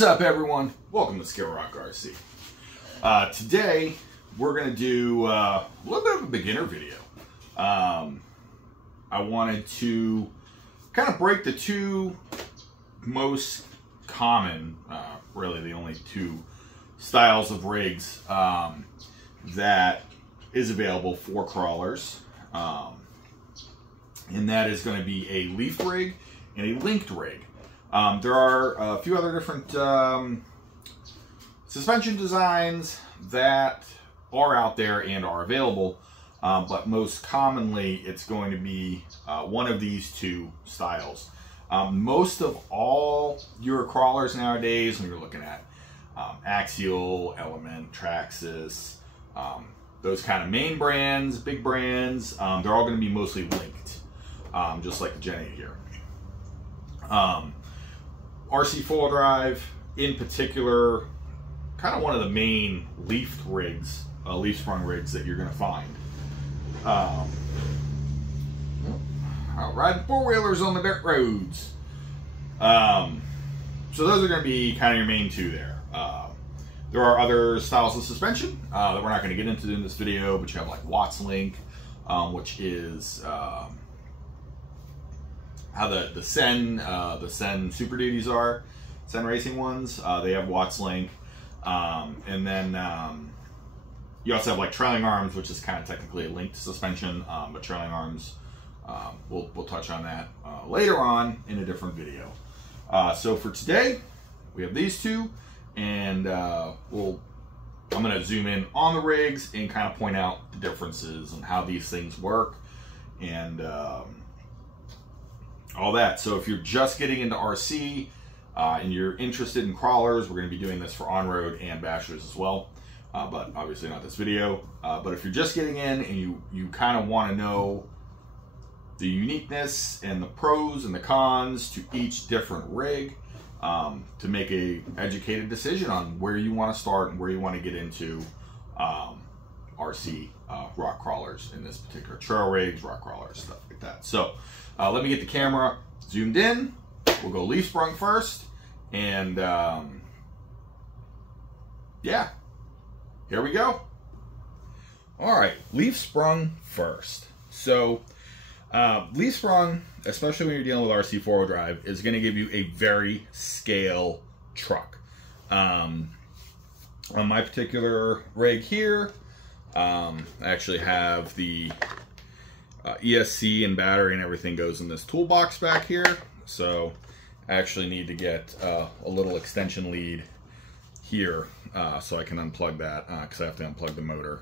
What's up, everyone? Welcome to Scale Rock RC. Today we're going to do a little bit of a beginner video. I wanted to kind of break the two most common, really the only two styles of rigs that is available for crawlers. And that is going to be a leaf rig and a linked rig. There are a few other different suspension designs that are out there and are available, but most commonly it's going to be one of these two styles. Most of all your crawlers nowadays, when you're looking at Axial, Element, Traxxas, those kind of main brands, big brands, they're all going to be mostly linked, just like the Gen 8 here. RC four-wheel drive, in particular, kind of one of the main leaf rigs, leaf sprung rigs that you're going to find. Riding four-wheelers on the dirt roads. So those are going to be kind of your main two there. There are other styles of suspension that we're not going to get into in this video, but you have like Watts Link, which is how the Sen Super Duties are, Sen Racing ones. They have Watts Link, and then you also have like trailing arms, which is kind of technically a linked suspension, but trailing arms, we'll touch on that later on in a different video. So for today, we have these two, and I'm going to zoom in on the rigs and kind of point out the differences and how these things work, and all that. So if you're just getting into RC and you're interested in crawlers, we're going to be doing this for on-road and bashers as well, but obviously not this video. But if you're just getting in and you kind of want to know the uniqueness and the pros and the cons to each different rig, to make a educated decision on where you want to start and where you want to get into RC rock crawlers, in this particular trail rigs, rock crawlers, stuff like that. So let me get the camera zoomed in. We'll go leaf sprung first, and yeah, here we go. All right, leaf sprung first. So leaf sprung, especially when you're dealing with RC four-wheel drive, is going to give you a very scale truck. On my particular rig here, I actually have the ESC and battery and everything goes in this toolbox back here. So I actually need to get a little extension lead here so I can unplug that, because I have to unplug the motor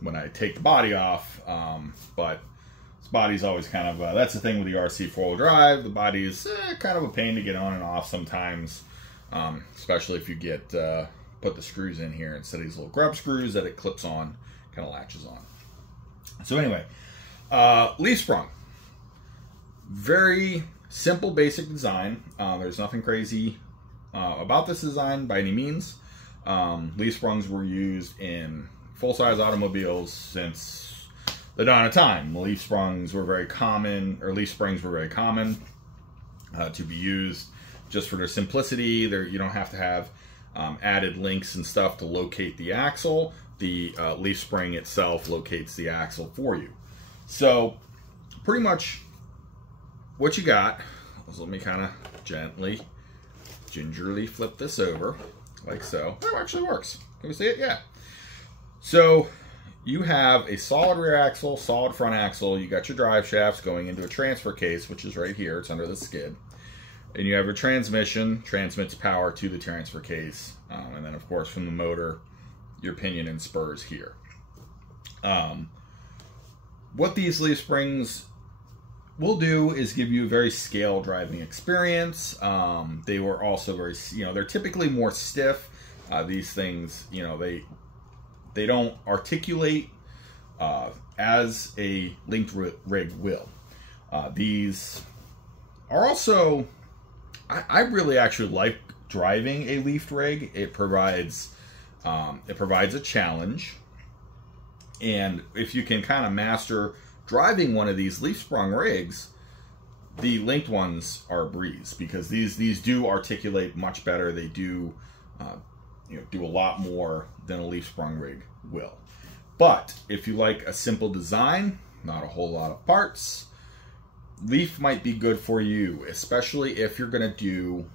when I take the body off. But this body's always kind of, that's the thing with the RC four-wheel drive, the body is kind of a pain to get on and off sometimes, especially if you get put the screws in here instead of these little grub screws that it clips on, kind of latches on. So anyway, leaf sprung, very simple, basic design. There's nothing crazy about this design by any means. Leaf sprungs were used in full-size automobiles since the dawn of time. Leaf sprungs were very common, or leaf springs were very common to be used just for their simplicity. You don't have to have added links and stuff to locate the axle. The leaf spring itself locates the axle for you. So pretty much what you got is, let me kind of gently, gingerly flip this over like so. That actually works. Can we see it? Yeah. So you have a solid rear axle, solid front axle. You got your drive shafts going into a transfer case, which is right here. It's under the skid. And you have your transmission, transmits power to the transfer case. And then, of course, from the motor, your pinion and spurs here. What these leaf springs will do is give you a very scale driving experience. They were also very, they're typically more stiff. These things, they don't articulate as a linked rig will. These are also, I really actually like driving a leafed rig. It provides a challenge, and if you can kind of master driving one of these leaf sprung rigs, The linked ones are a breeze because these do articulate much better. They do do a lot more than a leaf sprung rig will. But if you like a simple design, not a whole lot of parts, leaf might be good for you, especially if you're going to do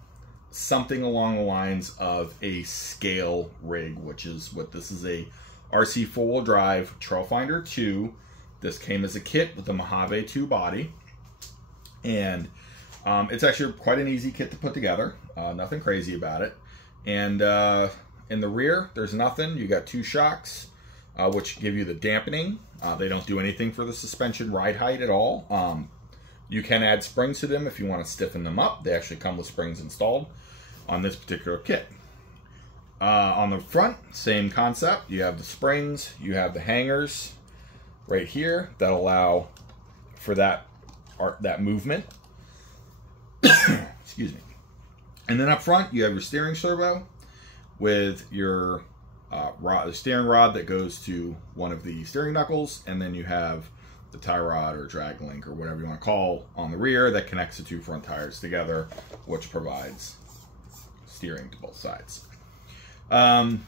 something along the lines of a scale rig, which is what this is, a RC 4-wheel drive Trailfinder 2. This came as a kit with a Mojave 2 body, and it's actually quite an easy kit to put together. Nothing crazy about it. And in the rear, there's nothing. You got 2 shocks, which give you the dampening. They don't do anything for the suspension ride height at all. You can add springs to them if you want to stiffen them up. They actually come with springs installed on this particular kit. On the front, same concept. You have the springs, you have the hangers right here that allow for that movement. Excuse me. And then up front, you have your steering servo with your the steering rod that goes to one of the steering knuckles, and then you have the tie rod or drag link or whatever you want to call on the rear that connects the 2 front tires together, which provides steering to both sides. Beyond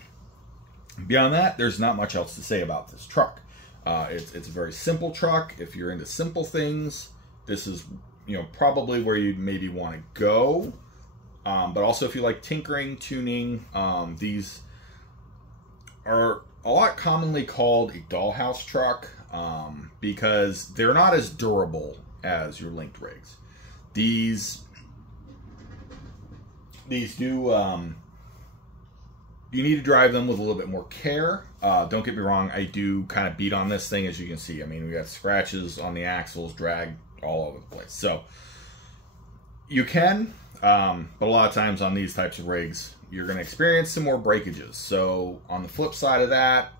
that, there's not much else to say about this truck. It's a very simple truck. If you're into simple things, this is probably where you maybe want to go. But also if you like tinkering, tuning, these are a lot commonly called a dollhouse truck because they're not as durable as your linked rigs. These do, you need to drive them with a little bit more care. Don't get me wrong, I do kind of beat on this thing, as you can see. I mean, we got scratches on the axles, drag all over the place. So you can, but a lot of times on these types of rigs, you're going to experience some more breakages. So on the flip side of that,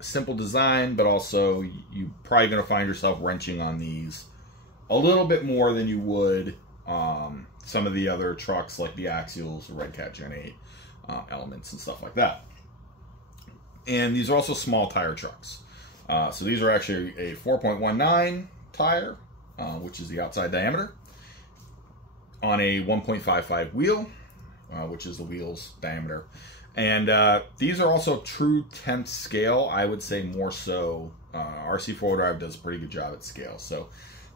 simple design, but also you're probably going to find yourself wrenching on these a little bit more than you would some of the other trucks like the Axials, Red Cat Gen 8 elements and stuff like that. And these are also small tire trucks. So these are actually a 4.19 tire, which is the outside diameter, on a 1.55 wheel, which is the wheel's diameter. And these are also true 10th scale. I would say more so. RC 4-wheel drive does a pretty good job at scale. So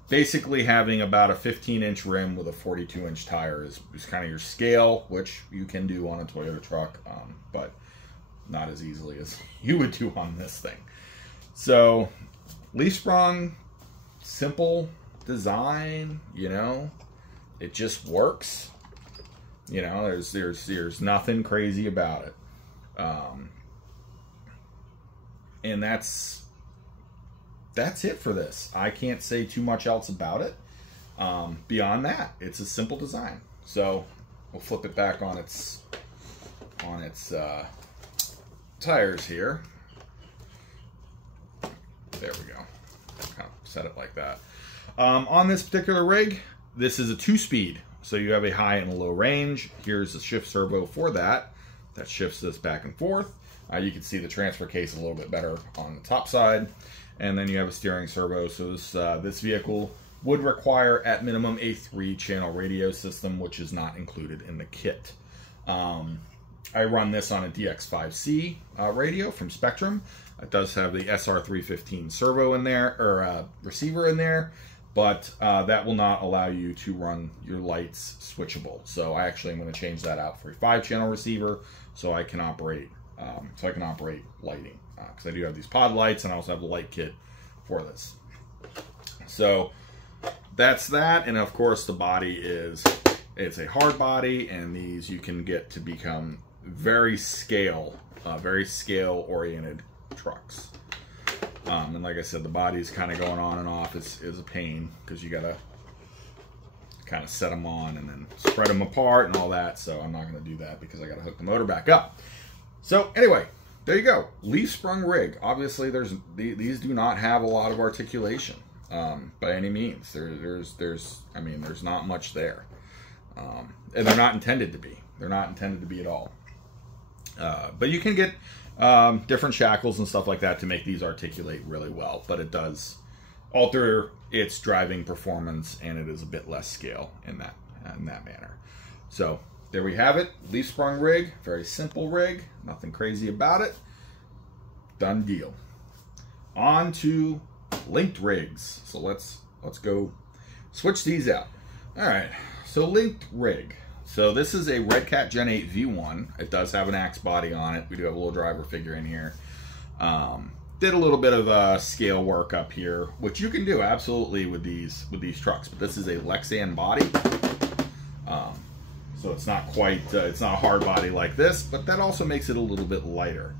basically having about a 15-inch rim with a 42-inch tire is kind of your scale, which you can do on a Toyota truck, but not as easily as you would do on this thing. So leaf sprung, simple design, it just works. There's nothing crazy about it. And that's it for this. I can't say too much else about it. Beyond that, it's a simple design. So we'll flip it back on its tires here. There we go. Kind of set it like that. On this particular rig, this is a 2-speed. So you have a high and a low range. Here's the shift servo for that. That shifts this back and forth. You can see the transfer case a little bit better on the top side. And then you have a steering servo. So this vehicle would require at minimum a 3-channel radio system, which is not included in the kit. I run this on a DX5C radio from Spectrum. It does have the SR315 servo in there, or receiver in there, but that will not allow you to run your lights switchable. So I actually am going to change that out for a 5-channel receiver, so I can operate lighting, because I do have these pod lights, and I also have the light kit for this. So that's that, and of course the body it's a hard body, and these you can get to become very scale oriented trucks. And like I said, the body's kind of going on and off. It's a pain because you gotta kind of set them on and then spread them apart and all that. So I'm not going to do that because I got to hook the motor back up. So anyway, there you go. Leaf sprung rig. Obviously, these do not have a lot of articulation by any means. There's not much there, and they're not intended to be. They're not intended to be at all. But you can get different shackles and stuff like that to make these articulate really well. But it does alter its driving performance, and it is a bit less scale in that manner. So there we have it. Leaf sprung rig, very simple rig, nothing crazy about it. Done deal. On to linked rigs. So let's go switch these out. All right, so linked rig. So this is a Red Cat Gen 8 V1. It does have an axe body on it. We do have a little driver figure in here. Did a little bit of scale work up here, which you can do absolutely with these trucks. But this is a Lexan body, so it's not quite it's not a hard body like this, but that also makes it a little bit lighter.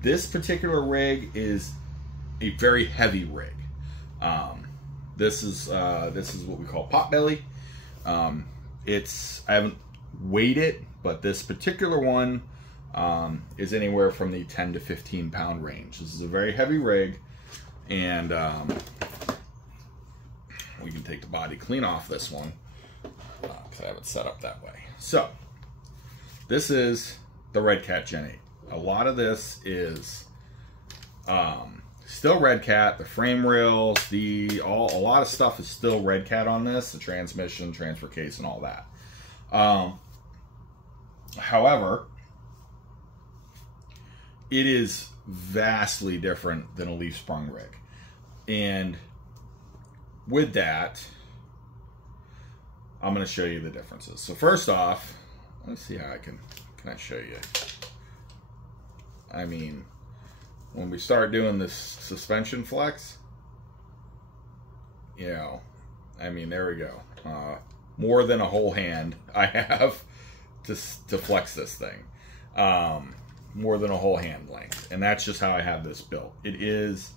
This particular rig is a very heavy rig. This is what we call potbelly. I haven't weighed it, but this particular one is anywhere from the 10 to 15 pound range. This is a very heavy rig, and we can take the body clean off this one because I have it set up that way. So this is the Red Cat Gen 8. A lot of this is still Red Cat. The frame rails, a lot of stuff is still Red Cat on this. The transmission, transfer case, and all that. However, it is vastly different than a leaf sprung rig. And with that, I'm going to show you the differences. So first off, let's see how can I show you. I mean, when we start doing this suspension flex, you know, I mean, there we go. More than a whole hand I have to flex this thing. More than a whole hand length, and that's just how I have this built. It is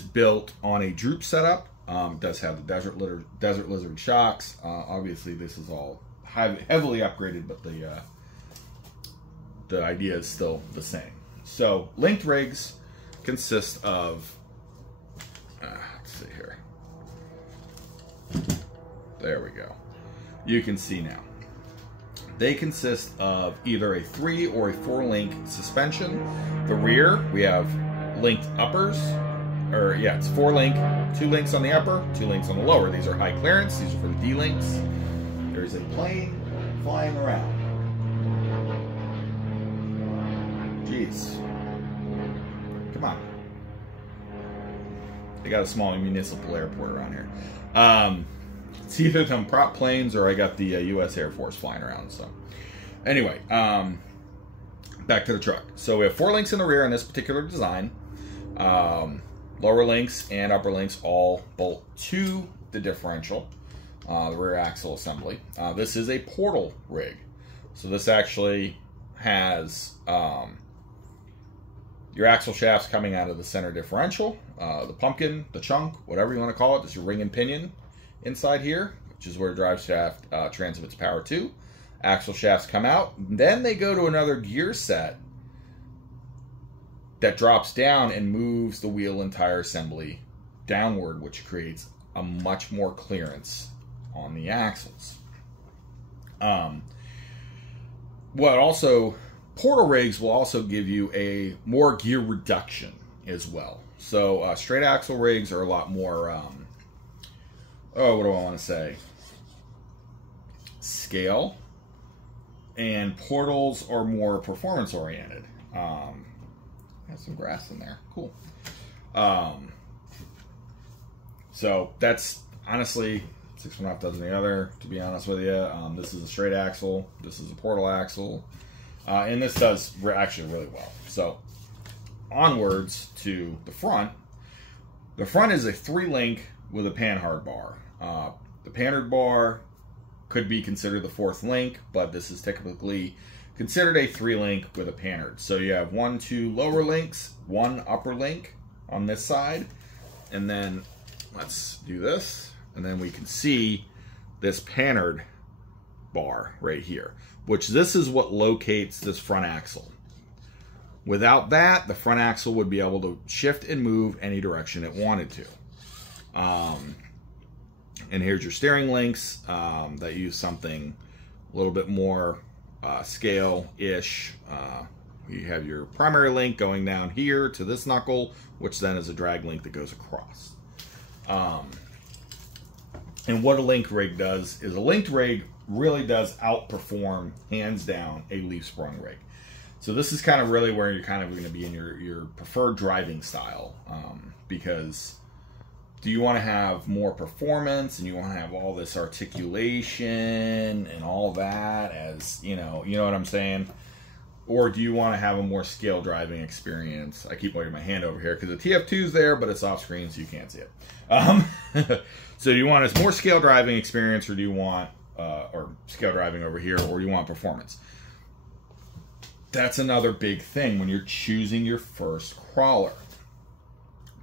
built on a droop setup. It does have the desert lizard shocks. Obviously, this is all heavily upgraded, but the idea is still the same. So linked rigs consist of let's see here. There we go. You can see now. They consist of either a 3 or a 4 link suspension. The rear, we have linked uppers, or yeah, it's 4 link, 2 links on the upper, 2 links on the lower. These are high clearance, these are for the D links. There's a plane flying around. Jeez. Come on. They got a small municipal airport around here. It's either them prop planes or I got the U.S. Air Force flying around. So anyway, back to the truck. So we have 4 links in the rear in this particular design. Lower links and upper links all bolt to the differential, the rear axle assembly. This is a portal rig. So this actually has your axle shafts coming out of the center differential, the pumpkin, the chunk, whatever you want to call it. This is your ring and pinion inside here, which is where drive shaft transmits power to. Axle shafts come out, then they go to another gear set that drops down and moves the wheel and tire assembly downward, which creates a much more clearance on the axles. Portal rigs will also give you a more gear reduction as well. So straight axle rigs are a lot more what do I want to say? Scale. And portals are more performance oriented. Got some grass in there. Cool. So that's honestly 6 1/2 dozen the other, to be honest with you. This is a straight axle. This is a portal axle. And this does actually really well. So onwards to the front. The front is a 3-link with a panhard bar. The panhard bar could be considered the 4th link, but this is typically considered a 3-link with a panhard. So you have 1, 2 lower links, 1 upper link on this side, and then let's do this, and then we can see this panhard bar right here, which this is what locates this front axle. Without that, the front axle would be able to shift and move any direction it wanted to. And here's your steering links that use something a little bit more scale-ish. You have your primary link going down here to this knuckle, which then is a drag link that goes across. And what a linked rig does is a linked rig really does outperform, hands down, a leaf sprung rig. So this is kind of really where you're kind of going to be in your preferred driving style, because do you want to have more performance and you want to have all this articulation and all that, as you know what I'm saying? Or do you want to have a more scale driving experience? I keep waving my hand over here because the TF2's there, but it's off screen so you can't see it. So do you want a more scale driving experience, or do you want, or scale driving over here, or do you want performance? That's another big thing when you're choosing your first crawler.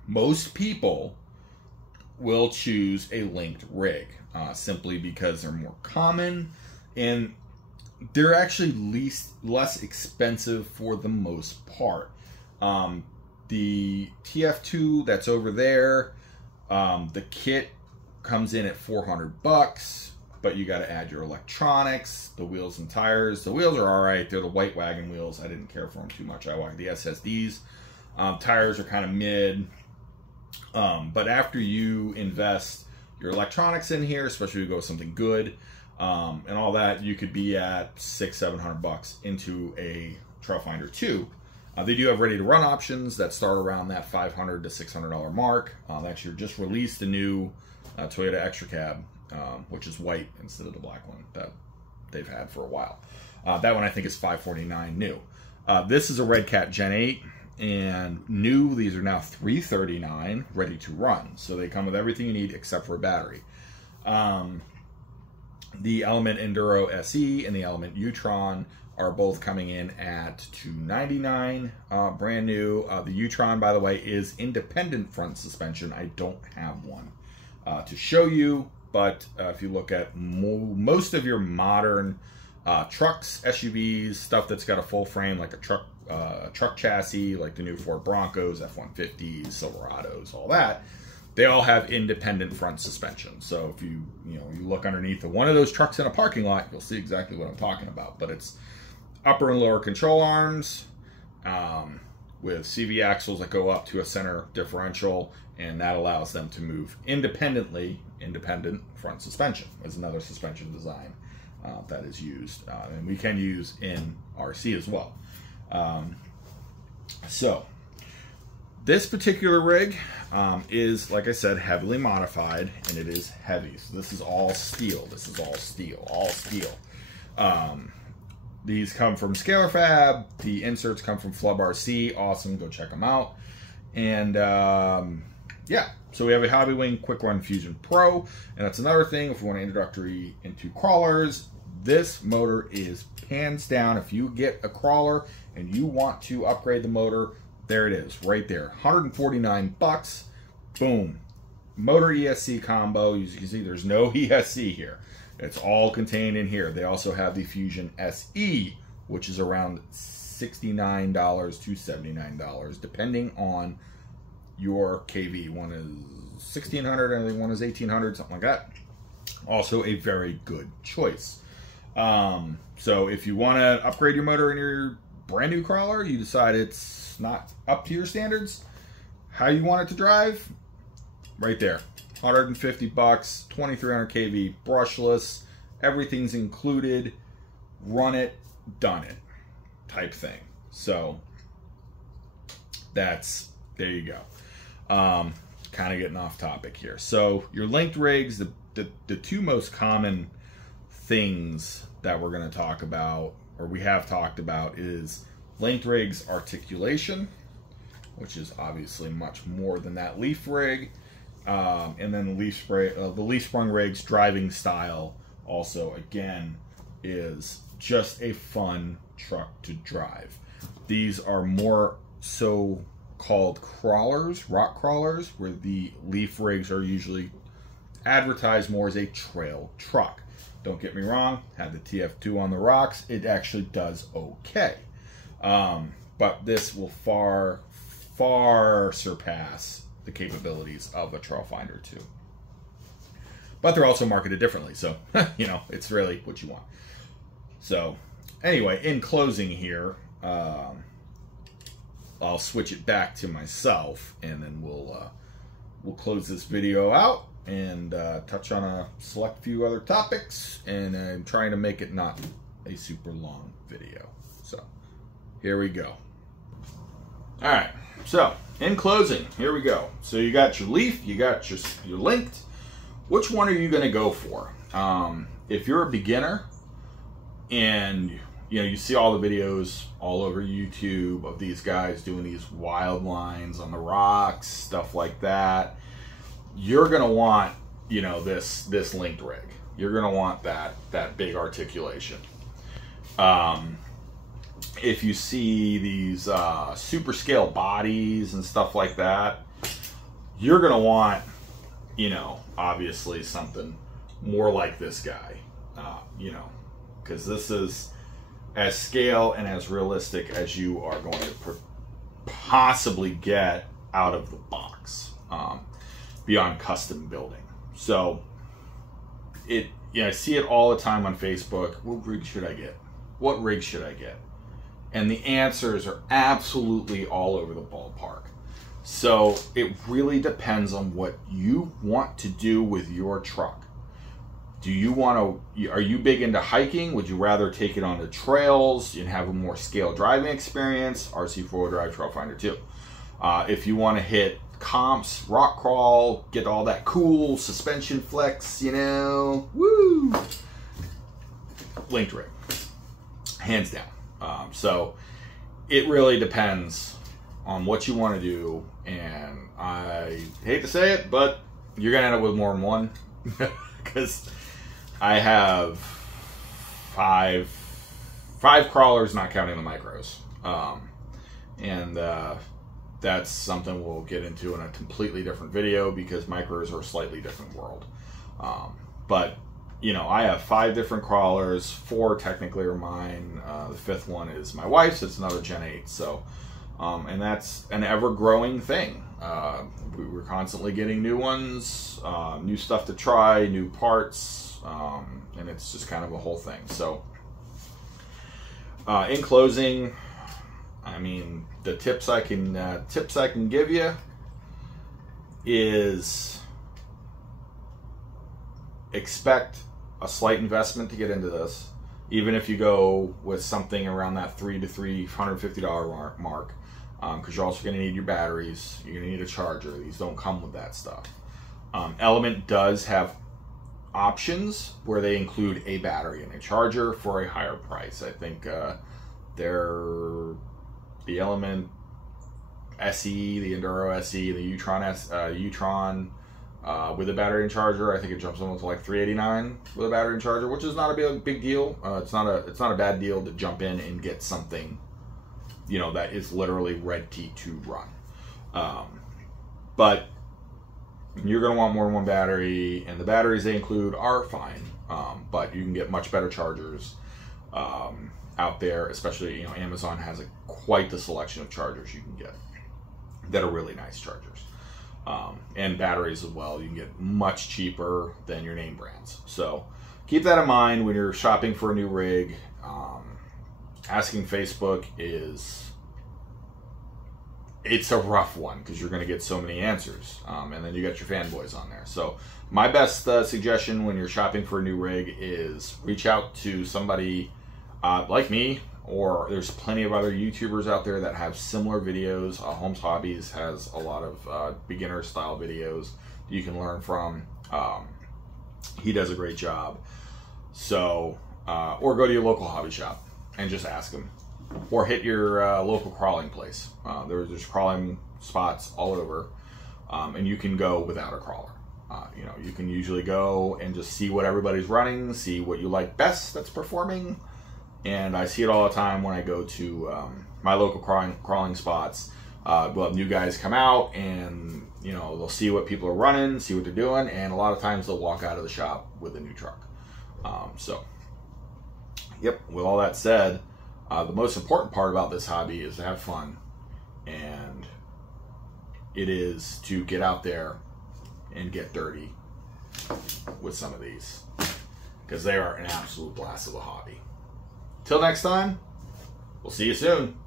Most people will choose a linked rig simply because they're more common and they're actually less expensive for the most part. The TF2 that's over there, the kit comes in at $400, but you got to add your electronics, the wheels and tires. The wheels are all right. They're the white wagon wheels. I didn't care for them too much. I wanted the SSDs. Tires are kind of mid. But after you invest your electronics in here, especially if you go with something good, and all that, you could be at $600-700 into a Trailfinder 2. They do have ready to run options that start around that $500 to $600 mark. They actually just released a new Toyota Extra Cab, which is white instead of the black one that they've had for a while. That one I think is $549 new. This is a Red Cat Gen 8. And new, these are now $339 ready to run. So they come with everything you need except for a battery. The Element Enduro SE and the Element U-Tron are both coming in at $299 brand new. The U-Tron, by the way, is independent front suspension. I don't have one to show you, but if you look at most of your modern trucks, SUVs, stuff that's got a full frame like a truck chassis, like the new Ford Broncos, F-150s, Silverados, all that, they all have independent front suspension. So if you look underneath of one of those trucks in a parking lot, you'll see exactly what I'm talking about. But it's upper and lower control arms with CV axles that go up to a center differential, and that allows them to move independently. Independent front suspension is another suspension design that is used, and we can use in RC as well. So this particular rig is, like I said, heavily modified, and it is heavy. So this is all steel. This is all steel. All steel. These come from Scalar Fab. The inserts come from Flub RC. Awesome. Go check them out. And yeah, so we have a Hobby Wing Quick Run Fusion Pro, and that's another thing if you want introductory into crawlers. This motor is hands down. If you get a crawler and you want to upgrade the motor, there it is, right there, $149. Boom, motor ESC combo. As you can see, there's no ESC here. It's all contained in here. They also have the Fusion SE, which is around $69 to $79, depending on your KV. One is 1600, and the other one is 1800, something like that. Also a very good choice. So if you want to upgrade your motor in your brand new crawler, you decide it's not up to your standards, how you want it to drive, right there, $150, 2300 kV, brushless, everything's included, run it, done it, type thing. So that's, there you go. Kind of getting off topic here. So your linked rigs, the two most common things that we're going to talk about, or we have talked about, is linked rigs articulation, which is obviously much more than that leaf rig, and then the leaf sprung rigs driving style also, again, is just a fun truck to drive. These are more so-called crawlers, rock crawlers, where the leaf rigs are usually advertised more as a trail truck. Don't get me wrong, had the TF2 on the rocks, it actually does okay. But this will far, far surpass the capabilities of a Trailfinder 2. But they're also marketed differently, so, you know, it's really what you want. So, anyway, in closing here, I'll switch it back to myself, and then we'll we'll close this video out and touch on a select few other topics, and I'm trying to make it not a super long video. So here we go. All right, so in closing, here we go. So you got your leaf, you got your linked. Which one are you going to go for? If you're a beginner and you see all the videos all over YouTube of these guys doing these wild lines on the rocks, stuff like that, you're gonna want this linked rig. You're gonna want that big articulation. If you see these super scale bodies and stuff like that, you're gonna want obviously something more like this guy, because this is as scale and as realistic as you are going to possibly get out of the box, beyond custom building. So I see it all the time on Facebook. What rig should I get? What rig should I get? And the answers are absolutely all over the ballpark. So it really depends on what you want to do with your truck. Do you want to, are you big into hiking? Would you rather take it on the trails and have a more scale driving experience? RC 4-wheel drive Trail Finder 2. If you want to hit comps, rock crawl, get all that cool suspension flex, woo! Linked rig, hands down. So it really depends on what you want to do, and I hate to say it, but you're gonna end up with more than one, because I have five crawlers, not counting the micros, and that's something we'll get into in a completely different video, because micros are a slightly different world. But I have 5 different crawlers. 4 technically are mine. The 5th one is my wife's. It's another Gen 8. So, and that's an ever-growing thing. We're constantly getting new ones, new stuff to try, new parts, and it's just kind of a whole thing. So, in closing, I mean, the tips I can give you is expect a slight investment to get into this, even if you go with something around that $300 to $350 mark, because you're also going to need your batteries. You're going to need a charger. These don't come with that stuff. Element does have options where they include a battery and a charger for a higher price. I think they're the Element SE, the Enduro SE, the U-Tron with a battery and charger. I think it jumps almost to like $389 with a battery and charger, which is not a big deal. It's not a bad deal to jump in and get something that is literally ready to run. But you're going to want more than one battery, and the batteries they include are fine, but you can get much better chargers out there. Especially, Amazon has quite the selection of chargers you can get that are really nice chargers, and batteries as well. You can get much cheaper than your name brands. So keep that in mind when you're shopping for a new rig. Asking Facebook it's a rough one, because you're going to get so many answers, and then you got your fanboys on there. So my best suggestion when you're shopping for a new rig is reach out to somebody like me, or there's plenty of other YouTubers out there that have similar videos. Holmes Hobbies has a lot of beginner style videos you can learn from. He does a great job. So, or go to your local hobby shop and just ask him. Or hit your local crawling place. There's crawling spots all over, and you can go without a crawler. You can usually go and just see what everybody's running, see what you like best that's performing. And I see it all the time when I go to my local crawling spots. We'll have new guys come out, and they'll see what people are running, see what they're doing, and a lot of times they'll walk out of the shop with a new truck. Yep. With all that said, the most important part about this hobby is to have fun, and it is to get out there and get dirty with some of these, because they are an absolute blast of a hobby. Till next time, we'll see you soon.